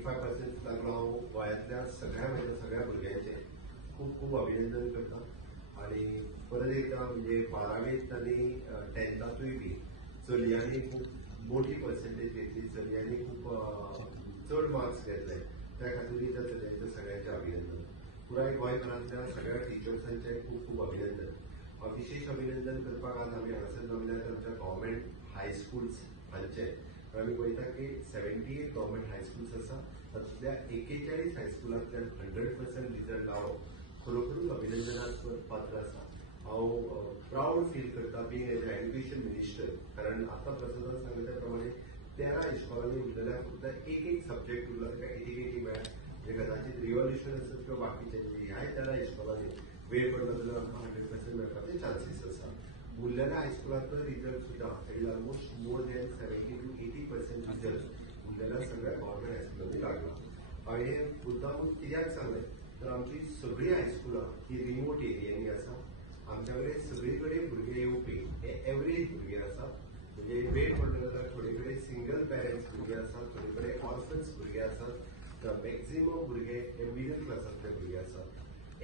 85% लागलो हांव गोंयांतल्या सगळ्या भुरग्यांचे खूप खूप अभिनंदन करता आणि परत एकदा म्हणजे 12वीत आनी 10थातूय बी चलयांनी खूप मोठी पर्सेंटेज घेतली, चलयांनी खूप चड मार्क्स घेतले, त्या खातीर त्या चलयांचे सगळ्यांचे अभिनंदन. पुराय गोंयभरांतल्या सगळ्या टिचर्सांचे खूप खूप अभिनंदन. विशेष अभिनंदन करपाक आज आमी हांगासर जमल्यात आमच्या गव्हर्मेंट हायस्कूल्स हांचे. आमी पळयता की 78 गव्हर्मेंट हायस्कूल्स आसा, तातूंतल्या 41 हायस्कुलांतल्यान 100% रिजल्ट हांव खरोखरूच अभिनंदनाक पात्र आसा. हांव प्राऊड फील करता being as a education minister, कारण आतां प्रसादान सांगिल्ल्या प्रमाणे 13 इस्कॉलांनी उरलेल्या फक्त एक सब्जेक्ट उरला ताका 80 मेळ्ळ्या. म्हणजे कदाचित रिव्हॉल्युशन आसत किंवा बाकीचे ह्याय 13 इस्कॉलांनी वेळ पडलो जाल्यार आमकां 100% मेळपाचे चान्सीस आसा. उरलेल्या हायस्कुलांतलो रिजल्ट सुद्धा it almost more than 70 to 80% result उरलेल्या सगळ्या गव्हर्मेंट हायस्कुलांनी लागला. हांवें मुद्दामून कित्याक सांगलें तर आमची सगळीं हायस्कुलां ही रिमोट एरियांनी आसा. आमच्या कडेन सगळे कडेन भुरगे येवपी हे एवरेज भुरगे आसात. म्हणजे वेळ पडलो जाल्यार थोडे कडेन सिंगल पेरंट्स भुरगे आसात, थोडे कडेन ऑर्फन्स भुरगे आसात, मॅक्झिमम भुरगे हे मिडल क्लासांतले भुरगे आसात.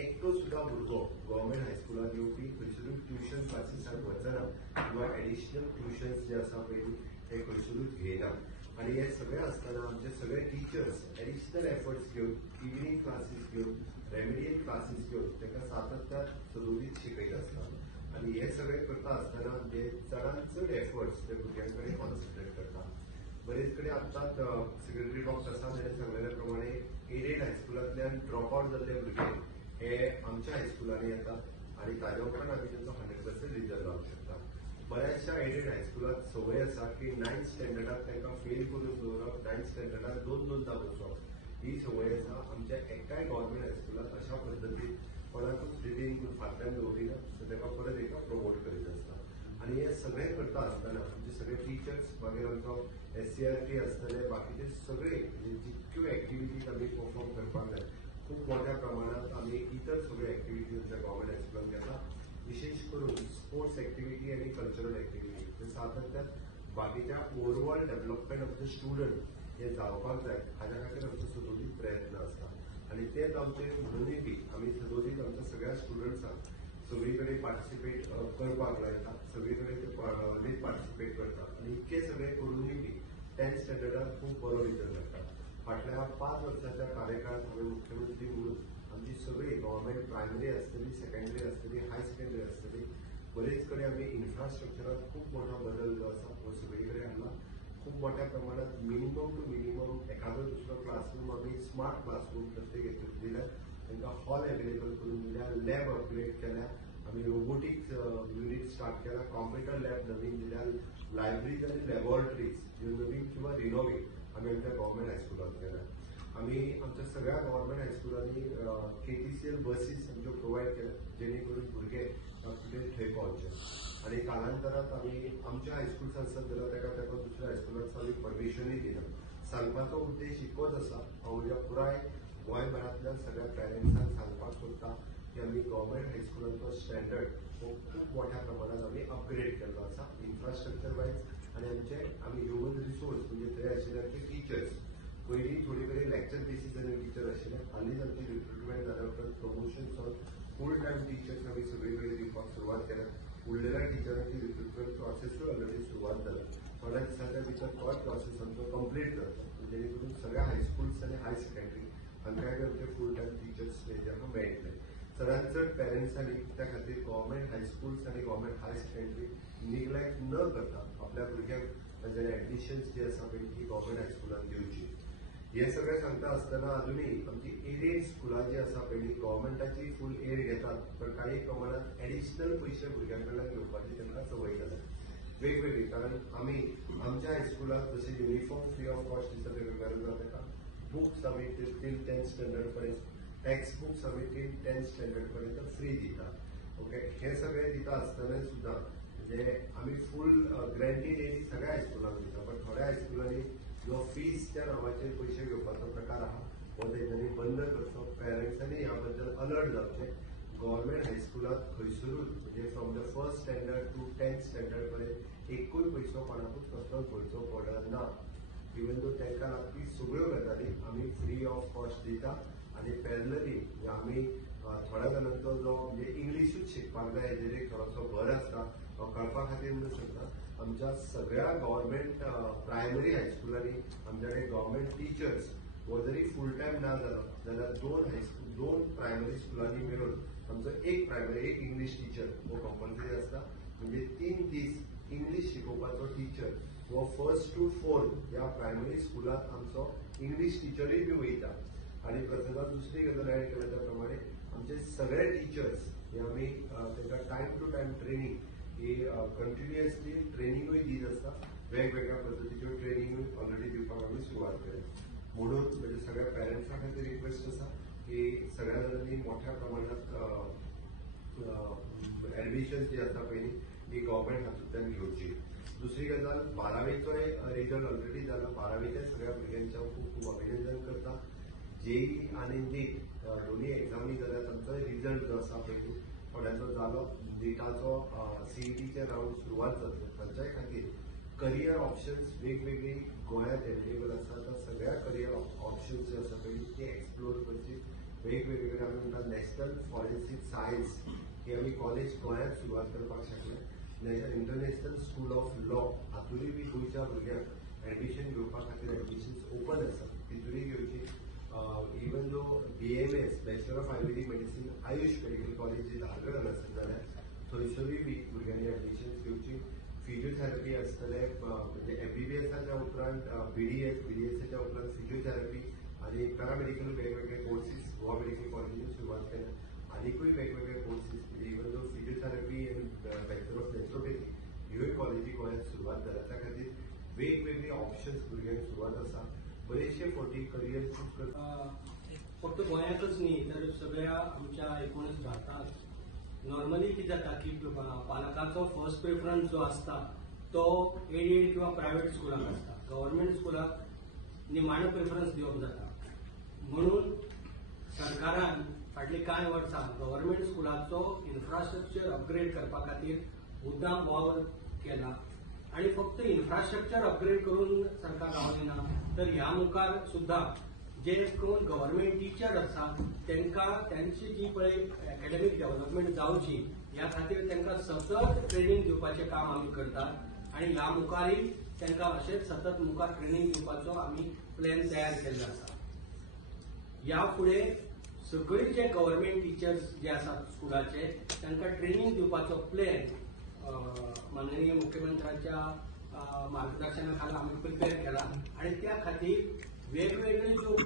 एकटो सुद्धा भुरगो गव्हर्मेंट हायस्कुलांत येवपी खंयसरूच ट्युशन क्लासीसांत वचना किंवा एडिशनल ट्युशन्स जे आसा पळय ते खंयसरूच घेयना. आणि हे सगळें आसतना आमचे सगळे टिचर्स एडिशनल एफर्ट्स घेवन इव्हिनिंग क्लासीस घेवन रेमेडियल क्लासीस घेवन ताका सातत्यान सदोदीत शिकयत आसतात. आणि हे सगळें करता आसतना जे चडांत चड एफर्ट्स ते भुरग्यां कडेन कॉन्सन्ट्रेट करता. बरेच कडेन आत्ताच सेक्रेटरी डॉ प्रसाद हाणें सांगलेल्या प्रमाणे एडेड हायस्कुलांतल्यान ड्रॉप आवट जाल्ले भुरगे हे आमच्या हायस्कुलांनी येतात आणि ताज्या उपरांत आमी तांचो 100% रिजल्ट लावंक शकता. बऱ्याचशा एडेड हायस्कुलांत संवय आसा की 9th स्टँडर्डाक तांकां फेल करून दवरप, 9th स्टँडर्डाक दोनदा बसोवप, ही संवय आसा. आमच्या एकाय गव्हर्मेंट हायस्कुलांत अशा पद्दतीन कोणाकूच रिटेन करून फाटल्यान दवरिना, सो ताका परत एका प्रमोट करीत आसता. आणि हे सगळें करता आसतना आमचे सगळे टिचर्स मागीर आमचो SCRT आसतले, बाकीचे सगळे जितक्यो एक्टिविटीज आमी परफॉर्म करपाक जाय खूप मोठ्या प्रमाणात आमी इतर सगळ्यो एक्टिविटीज आमच्या गव्हर्मेंट हायस्कुलांत घेता. विशेष करून स्पोर्ट्स एक्टिविटी आणि कल्चरल एक्टिविटी सातत्यान बाकीच्या overall development of the student हे जावपाक जाय हाच्या खातीर आमचो सदोदीत प्रयत्न आसता. आणि तेच आमचे म्हणूनय बी आमी सदोदीत आमच्या सगळ्या स्टुडंट्सांक सगळी कडेन पार्टिसिपेट करपाक लायता, सगळी कडेन ते पार्टिसिपेट करतात. आणि इतके सगळे करूनय बी 10th स्टँडर्डाक खूब बरो रिजल्ट जाता. फाटल्या 5 वर्साच्या कार्यकाळात हांवें मुख्यमंत्री म्हणून आमची सगळी गव्हर्मेंट प्रायमरी आसतली, सेकंडरी आसतली, हाय सेकंडरी आसतली, बरेच कडेन आमी इन्फ्रास्ट्रक्चरात खूप मोठा बदल जो आसा तो सगळी कडेन हाडला. खूप मोठ्या प्रमाणात मिनिमम टू मिनिमम एखादो दुसरो क्लासरूम आमी स्मार्ट क्लासरूम प्रत्येक हेतून दिल्या, तांकां हॉल अवेलेबल करून दिल्या, लॅब अपग्रेड केल्या, आमी रोबोटिक्स युनिट स्टार्ट केला, कॉम्प्युटर लॅब नवीन दिल्या, लायब्ररीज आणि लॅबॉरेटरीज ज्यो नवीन किंवा रिनोवेट आमी आमच्या गव्हर्मेंट हायस्कुलांत केल्या. आमी आमच्या सगळ्या गव्हर्मेंट हायस्कुलांनी KTCL बसीस आमच्यो प्रोवायड केल्या, जेणे करून भुरगे कुठे थंय पावचे. आणि कालांतरांत आमी आमच्या हायस्कुल्स आसत जाल्यार ताका दुसऱ्या हायस्कुलांत आमी परमिशनूय दिला. सांगपाचो उद्देश इतकोच आसा, हांव म्हज्या पुराय गोंयभरांतल्या सगळ्या पेरंट्सांक सांगपाक सोदता की आमी गव्हर्मेंट हायस्कुलांचो स्टँडर्ड हो खूप मोठ्या प्रमाणात आमी अपग्रेड केल्लो आसा इन्फ्रास्ट्रक्चर वायज. आणि आमी ह्युमन रिसोर्स म्हणजे थंय आशिल्ले टिचर्स पयलीं थोडी कडेन लेक्चर बेसिसांनी टिचर आशिल्ले, हालींच आमची रिक्रुटमेंट जाल्या उपरांत प्रमोशन जावन फूल टायम टिचर्स आमी सगळे कडेन दिवपाक सुरवात केल्या. उरलेल्या टिचरांची रिक्रुटमेंट प्रोसेसूय ऑलरेडी सुरवात जाला. थोड्या दिसांच्या भितर तो प्रोसेस आमचो कंप्लीट जाता, जेणे करून सगळ्या हायस्कुल्स आनी हाय सेकंडरी हांकांय आमचे फूल टायम टिचर्स स्टेजाक मेळटले. चडांत चड पेरंट्सांनी त्या खातीर गव्हर्मेंट हायस्कुल्स आनी गव्हर्मेंट हाय सेकंडरी निग्लेक्ट न करता आपल्या भुरग्यांक तांचे एडमिशन्स जी आसा पळय ती गव्हर्मेंट हायस्कुलांत दिवची. हे सगळें सांगता आसतना अजुनूय आमची एडेड स्कुलां जी आसा पळय गव्हर्मेंटाची फूल एड घेतात, पण काही प्रमाणात एडिशनल पयशे भुरग्यां कडल्यान घेवपाची तांकां संवय जाल्या वेगवेगळी. कारण आमी आमच्या हायस्कुलांत जशें युनिफॉर्म फ्री ऑफ कॉस्ट दिता तेका गरज ना, ताका बुक्स आमी टील 10th स्टँडर्ड पर्यंत, टेक्स्ट बुक्स आमी टील 10th स्टँडर्ड पर्यंत फ्री दिता. ओके, हे सगळें दिता आसतना सुद्दां म्हणजे आमी फूल ग्रँटीड एड सगळ्या हायस्कुलांक दिता, पण थोड्या हायस्कुलांनी जो फीजच्या नांवाचेर पयशे घेवपाचो प्रकार आहा हो तेंच्यांनी बंद करचो. पेरंट्सांनी ह्या बद्दल अलर्ट जावचें. गव्हर्मेंट हायस्कुलांत खंयसरूच म्हणजे from the 1st standard to 10th standard पर्यंत एकूय पयसो कोणाकूच कसलोच भरचो पडना. इवन दो तांकां लागपी सगळ्यो गजाली आमी फ्री ऑफ कॉस्ट दिता आनी पॅरलली आमी थोड्या जाणांचो जो म्हणजे इंग्लिशूच शिकपाक जाय हेजेर एक थोडोसो भर आसता कळपा खातीर म्हणूंक शकता आमच्या सगळ्या गव्हर्मेंट प्रायमरी हायस्कुलांनी आमच्या कडेन गव्हर्मेंट टिचर्स हो जरी फूल टायम ना जालो जाल्यार दोन प्रायमरी स्कुलांनी मेळून आमचो एक प्रायमरी एक इंग्लीश टीचर हो कंपल्सरी आसता म्हणजे 3 दीस इंग्लीश शिकोवपाचो टीचर हो 1st to 4th ह्या प्रायमरी स्कुलांत आमचो इंग्लीश टिचरूय बी वयता आनी प्रत्येकाक दुसरी गजाल एड केल्या त्या प्रमाणे आमचे सगळे टीचर्स हे आमी तांकां टायम टू टायम ट्रेनिंग ही कंटिन्युअसली ट्रेनिंगूय दीत आसता वेगवेगळ्या पद्दतीच्यो ट्रेनिंगूय ऑलरेडी दिवपाक आमी सुरवात केल्या म्हणून म्हणजे सगळ्या पॅरंट्सां खातीर रिक्वेस्ट आसा की सगळ्या जाणांनी मोठ्या प्रमाणात एडमिशन जी आसा पयली ही गव्हर्मेंट हातूंतल्यान घेवची दुसरी गजाल 12वेचोय रिजल्ट ऑलरेडी जाला 12वेच्या सगळ्या भुरग्यांच्या खूब खूब अभिनंदन करता जेई आनी नीट दोन्ही एग्जामी जाल्यार तांचो रिजल्ट जो आसा पळय थोड्यांचो जालो नीटाचो सीईटीचे राउंड सुरवात जातले तांच्या खातीर करियर ऑप्शन्स वेगवेगळी गोंयांत एवेलेबल आसा त्या सगळ्या करियर ऑप्शन्स जे आसा पळय ते एक्सप्लोर करची वेगवेगळे आमी म्हणटा नॅशनल फॉरेन्सीक सायन्स ही आमी कॉलेज गोंयांत सुरवात करपाक शकले इंटरनॅशनल स्कूल ऑफ लॉ हातूंय बी गोंयच्या भुरग्यांक एडमिशन घेवपा खातीर एडमिशन्स ओपन आसा तितूनय घेवची even though BMS bachelor of Ayurvedic medicine AYUSH medical college जे धारगड आसत जाल्यार थंयसरूय बी भुरग्यांनी एडमिशन्स घेवची फिजिओथेरपी आसतले म्हणजे MBBSच्या उपरांत BDSच्या उपरांत फिजिओथेरपी आनी पॅरामेडिकल वेगवेगळे कोर्सीस गोवा मेडिकल कॉलेजीन सुरवात केल्या आनीकूय वेगवेगळे कोर्सीस इवन दो फिजिओथेरपी आनी बॅचलर ऑफ नॅचरोपॅथी ह्योय कॉलेजी गोंयांत सुरवात जाल्या त्या खातीर वेगवेगळे ऑप्शन्स भुरग्यांक सुरवात आसा बरेचशे फावटी करियर चूज करतात फक्त गोंयांतच न्ही तर सगळ्या आमच्या एकूणच भारतांत नॉर्मली कितें जाता की पालकांचो फर्स्ट प्रेफरन्स जो आसता तो एडेड किंवा प्रायव्हेट स्कुलाक आसता गव्हर्मेंट स्कुलाक निमाणो प्रेफरन्स दिवप जाता म्हणून सरकारान फाटली कांय वर्सां गव्हर्मेंट स्कुलाचो इन्फ्रास्ट्रक्चर अपग्रेड करपा खातीर मुद्दाम वावर केला आणि फक्त इन्फ्रास्ट्रक्चर अपग्रेड करून सरकार रावले ना तर ह्या मुखार सुद्धा जे कोण गव्हर्मेंट टीचर आसा तांकां त्यांची जी पळय एकेडमिक डेव्हलपमेंट जावची ह्या खातीर तांकां सतत ट्रेनिंग दिवपाचें काम आमी करतात आणि ह्या मुखारय तांकां अशेंच सतत मुखार ट्रेनिंग दिवपाचो आमी प्लॅन तयार केल्लो आसा ह्या फुडें सगळे जे गव्हर्मेंट टीचर्स जे आसात स्कुलाचे तांकां ट्रेनिंग दिवपाचो प्लॅन माननीय मुख्यमंत्र्यांच्या मार्गदर्शनाखाला आम्ही प्रिपेअर केला आणि त्या खातीर वेगवेगळे जो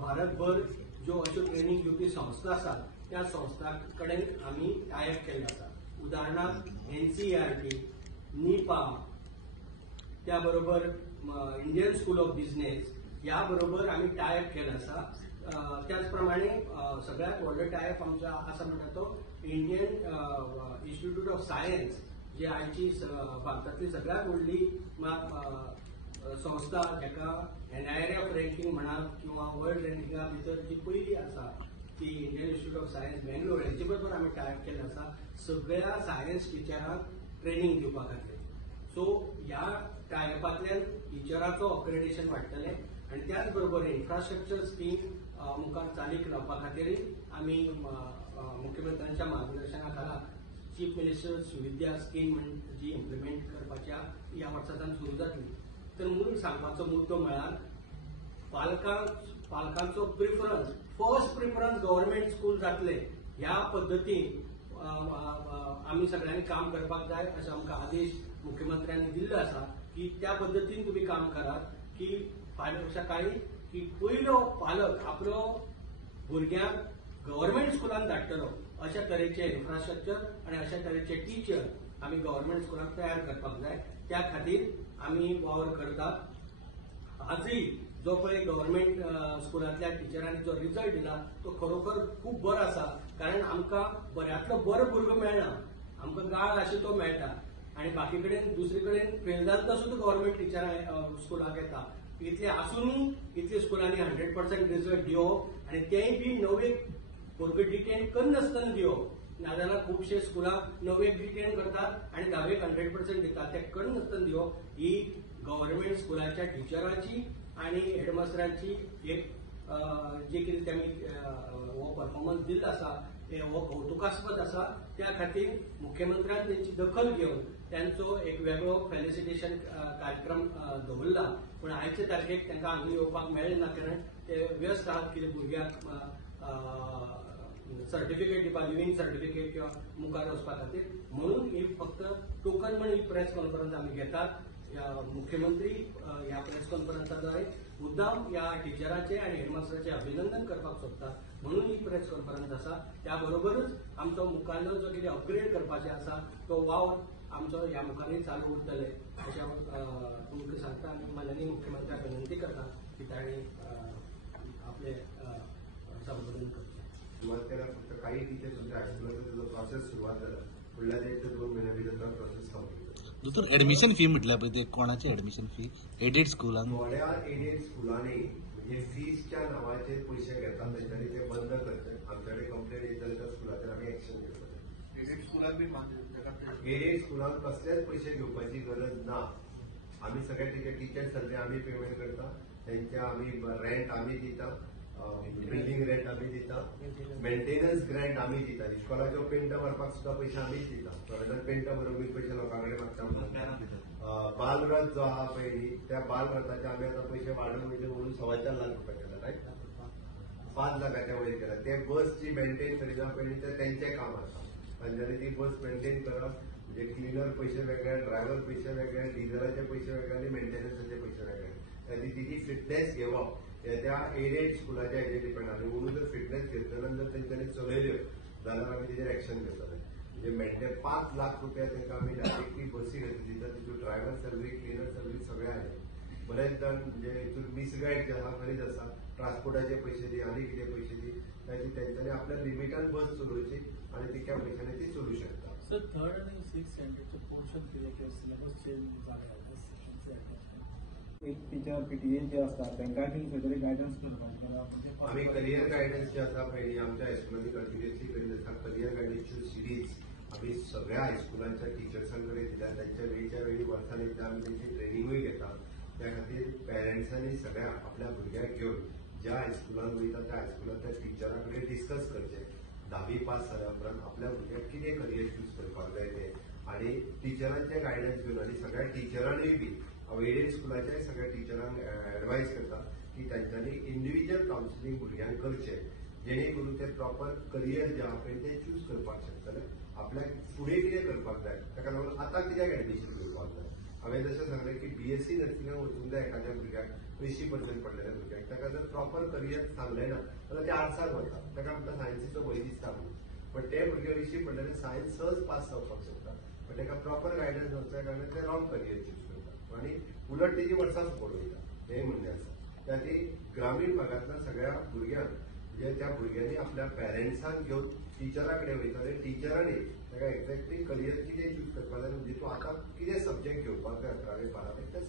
भारतभर ज्यो अश्यो ट्रेनिंग दिवपी संस्था आसात त्या संस्था कडेन आमी टायप केल्ले आसा उदाहरणार्थ NCERT NIPA त्या बरोबर इंडियन स्कूल ऑफ बिझनेस ह्या बरोबर आमी टायप केला आसा त्याच प्रमाणे सगळ्यात व्हडलो टायप आमचा आसा म्हणटा तो इंडियन इन्स्टिट्यूट ऑफ सायन्स जी आयची भारतातली सगळ्यात व्हडली संस्था जाका NIRF रँकिंग म्हणा किंवा वर्ल्ड रँकिंगा भितर जी पयली आसा ती Indian institute of science Bangalore हेचे बरोबर आमी टायप केल्ले आसा सगळ्या सायन्स टिचरांक ट्रेनिंग दिवपा खातीर सो ह्या टायपांतल्यान टिचराचो अपग्रेडेशन वाडटलें आणि त्याच बरोबर इन्फ्रास्ट्रक्चर स्कीम मुखार चालीक लावपा खातीर आमी मुख्यमंत्र्यांच्या मार्गदर्शनाखाला चीफ मिनिस्टर सुविद्या स्कीम जी इम्प्लिमेंट करपाच्या ह्या वर्सांतल्यान सुरू जातली तर म्हणून सांगपाचो मुद्दो म्हळ्यार पालकांचो preference first preference government school जातले ह्या पद्दतीन आमी सगळ्यांनी काम करपाक जाय अशें आमकां आदेश मुख्यमंत्र्यांनी दिल्लो आसा की त्या पद्दतीन तुमी काम करात की फायल्या काळी की पयलो पालक आपलो भुरग्यांक गव्हर्मेंट स्कुलान धाडटलो अशा तरेचे इन्फ्रास्ट्रक्चर आणि अशा तरेचे टीचर आमी गव्हर्मेंट स्कुलाक तयार करपाक जाय त्या खातीर आमी वावर करतात आजय जो पळय गव्हर्मेंट स्कुलांतल्या टिचरांनी जो रिजल्ट दिला तो खरोखर खूब बरो आसा कारण आमकां बऱ्यांतलो बरो भुरगो मेळना आमकां गाळ आशिल्लो तो मेळटा आणि बाकी कडेन दुसरे कडेन फेल जाल्लो सुद्दां गव्हर्मेंट टिचरां स्कुलाक येता इतले आसूनय इतले स्कुलांनी 100% रिजल्ट दिवप आणि तेय बी णवेक भुरगो डिटेन करनासतना दिवप नाजाल्यार खुबशे स्कुलाक णवेक डिटेन करतात आणि 10वेक 100% दितात ते करनासतना दिवप ही गव्हर्नमेंट स्कुलाच्या टिचरांची आणि हेडमास्टरांची एक जे कितें तेमी हो परफॉर्मन्स दिल्लो आसा हो कौतुकास्पद आसा. त्या खातीर मुख्यमंत्र्यान त्यांची दखल घेवन त्यांचो एक वेगळो फेलिसिटेशन कार्यक्रम दवरला. पूण आयचे तारखेक तांकां हांगा येवपाक मेळ्ळें ना कारण ते व्यस्त आहात कितें भुरग्याक सर्टिफिकेट दिवपाक लिव्हिंग सर्टिफिकेट किंवा मुखार वचपा खातीर. म्हणून ही फक्त टोकन म्हणून ही प्रेस कॉन्फरन्स आमी घेतात. मुख्यमंत्री ह्या प्रेस कॉन्फरन्साद्वारे मुद्दाम या टिचरांचे आणि हेडमास्टरांचे अभिनंदन करपाक सोदता म्हणून ही प्रेस कॉन्फरन्स आसा. त्या बरोबरच आमचो मुखारलो जो कितें अपग्रेड करपाचे आसा तो वावर आमचो ह्या मुखारय चालू उरतले अशें तुमकां सांगता. आनी माननीय मुख्यमंत्र्याक विनंती करता की तांणी आपले संबोधन करचें. सुरुवात केल्यार फक्त काही टीचर तुमच्या हायस्कुलाचो जो प्रोसेस सुरुवात जाला फुडल्या 1-2 महिने भितर प्रोसेस कंप्लीट दोतोर ऍडमिशन फी म्हटल्यार पळय ते कोणाची ऍडमिशन फी एडेड स्कुलान थोड्या एडेड स्कुलांनी म्हणजे फीजच्या नावाचेर पयशे घेतात तेंच्यांनी ते बंद करचे. आमच्याकडे कंप्लेंट येतले त्या स्कुलाचेर आमी एक्शन घेतले. एडेड स्कुलाक बी एडेड स्कुलांक कसलेच पयशे घेवपाची गरज ना. आमी सगळे टीचर सर्वे आमी पेमेंट करता. तेंचे आमी रेंट आमी दिता. बिल्डिंग रेंट आमी दिता. मेंटेनन्स ग्रँट आमी दिता. इस्कॉलाच्यो पेंट मारपाक सुद्धा पयशे आमीच दिता. थोडे जाण पेंट मारूंक पयशे लोकांकडे मागता. बालरथ जो आहा पयली त्या बालरथाचे आमी आतां पयशे वाडोवन वयले म्हणून 4.25 लाख रुपया केला. रायट 5 लाखाच्या वयर केला. ते बसची मेंटेन करिना पयली ते तेंचें काम आसा. तांच्यांनी ती बस मेंटेन करप म्हणजे क्लिनर पयशे वेगळे, ड्रायव्हर पयशे वेगळे, डिझलाचे पयशे वेगळे आणि मेंटेनन्साचे पयशे वेगळे. आनी तिची फिटनेस घेवप हे त्या एडेड स्कुलाच्या हेजेर डिपेंड आहा. म्हणून जर फिटनेस घेतना जर तेंच्यांनी चलयल्यो जाल्यार आमी तेजेर एक्शन घेतले. म्हणजे मेंटेन 5 लाख रुपया तांकां आमी डायरेक्टली बसी खातीर दिता. तितून ड्रायव्हर सॅलरी, क्लिनर सॅलरी सगळे आले. बरेच जाण म्हणजे हितून मिसगायड जे आहा खरेंच आसा. ट्रान्सपोर्टाचे पयशे दी आनी कितें पयशे दी ताची तेंच्यांनी आपल्या लिमिटान बस चलोवची आनी तितक्या पयशांनी ती चलूं शकता. सर 3rd आणि 6th स्टँडर्डचे पोर्शन कितें किंवा सिलेबस चेंज जाले एक टीचर पीटीए जे आसता तांकां खंय तरी गायडन्स करपाक आमी करियर गायडन्स जे आसा पयलीं आमच्या हायस्कुलांनी कंटिन्युअसली करीत आसा. करियर गायडन्सच्यो सिरीज आमी सगळ्या हायस्कुलांच्या टिचर्सां कडेन दिल्या. तांच्या वेळच्या वेळी वर्सान एकदां आमी तेंची ट्रेनिंगूय घेता. त्या खातीर पेरंट्सांनी सगळ्या आपल्या भुरग्याक घेवन ज्या हायस्कुलांत वयता त्या हायस्कुलांत त्या टिचरां कडेन डिस्कस करचें. 10वी पास जाल्या उपरांत आपल्या भुरग्याक कितें करियर चूज करपाक जाय तें आनी टिचरांचे गायडन्स घेवन आनी सगळ्या टिचरांनीय बी एडेड स्कुलाच्या सगळ्या टिचरांक एडवायज करता की तांच्यांनी इंडिव्हिज्युअल कावन्सिलींग भुरग्यांक करचें जेणे करून ते प्रॉपर करियर जे आहा पळय ते चूज करपाक शकतले. आपल्याक फुडें कितें करपाक जाय ताका लागून आतां कित्याक एडमिशन घेवपाक जाय. हांवें जशें सांगलें की बीएससी नर्सिंगाक वचूंक जाय एखाद्या भुरग्याक 80% पडलेल्या भुरग्याक. ताका जर प्रॉपर करियर सांगलें ना जाल्यार ते आर्ट्साक वता. ताका आमकां सायन्सीचो भंय दिसता म्हणून. पण ते भुरगे 80 पडलेले सायन्स सहज पास जावपाक शकता. पण ताका प्रॉपर गायडन्स आसल्या कारणान ते रॉंग करियर चूज करता आनी उलट तेजी वर्सां फुकट वयता. हें म्हणणें आसा. त्या खातीर ग्रामीण भागांतल्या सगळ्या भुरग्यांक म्हणजे त्या भुरग्यांनी आपल्या पेरंट्सांक घेवन टिचरा कडेन वयताले. टिचरांनी ताका एक्झॅक्टली करियर कितें चूज करपाक जाय म्हणजे तूं आतां कितें सब्जेक्ट घेवपाक जाय 11वी 12वी ते